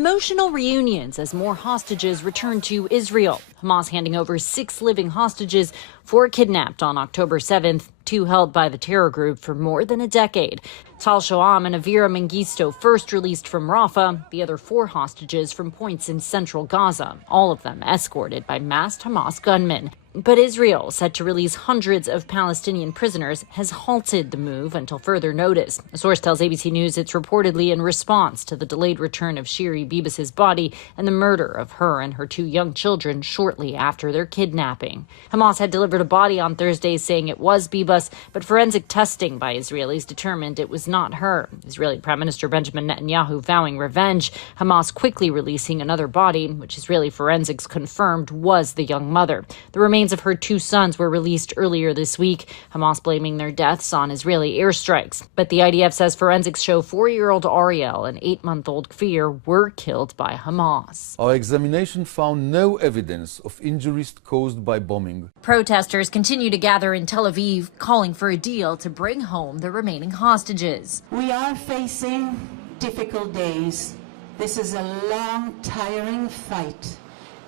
Emotional reunions as more hostages return to Israel. Hamas handing over 6 living hostages, 4 kidnapped on October 7th, 2 held by the terror group for more than a decade. Tal Shoam and Avira Mengistu first released from Rafah, the other 4 hostages from points in central Gaza, all of them escorted by masked Hamas gunmen. But Israel, set to release hundreds of Palestinian prisoners, has halted the move until further notice. A source tells ABC News it's reportedly in response to the delayed return of Shiri Bibas's body and the murder of her and her 2 young children shortly after their kidnapping. Hamas had delivered a body on Thursday saying it was Bibas, but forensic testing by Israelis determined it was not her. Israeli Prime Minister Benjamin Netanyahu vowing revenge, Hamas quickly releasing another body, which Israeli forensics confirmed was the young mother. The remains of her 2 sons were released earlier this week, Hamas blaming their deaths on Israeli airstrikes. But the IDF says forensics show 4-year-old Ariel and 8-month-old Kfir were killed by Hamas. Our examination found no evidence of injuries caused by bombing. Protesters continue to gather in Tel Aviv, calling for a deal to bring home the remaining hostages. We are facing difficult days. This is a long, tiring fight,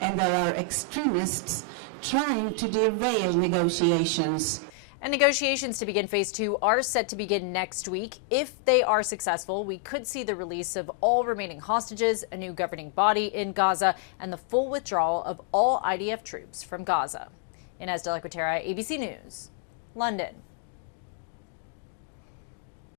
and there are extremists trying to derail negotiations. And negotiations to begin phase 2 are set to begin next week. If they are successful, we could see the release of all remaining hostages, a new governing body in Gaza, and the full withdrawal of all IDF troops from Gaza. Inez de la Cuetara, ABC News, London.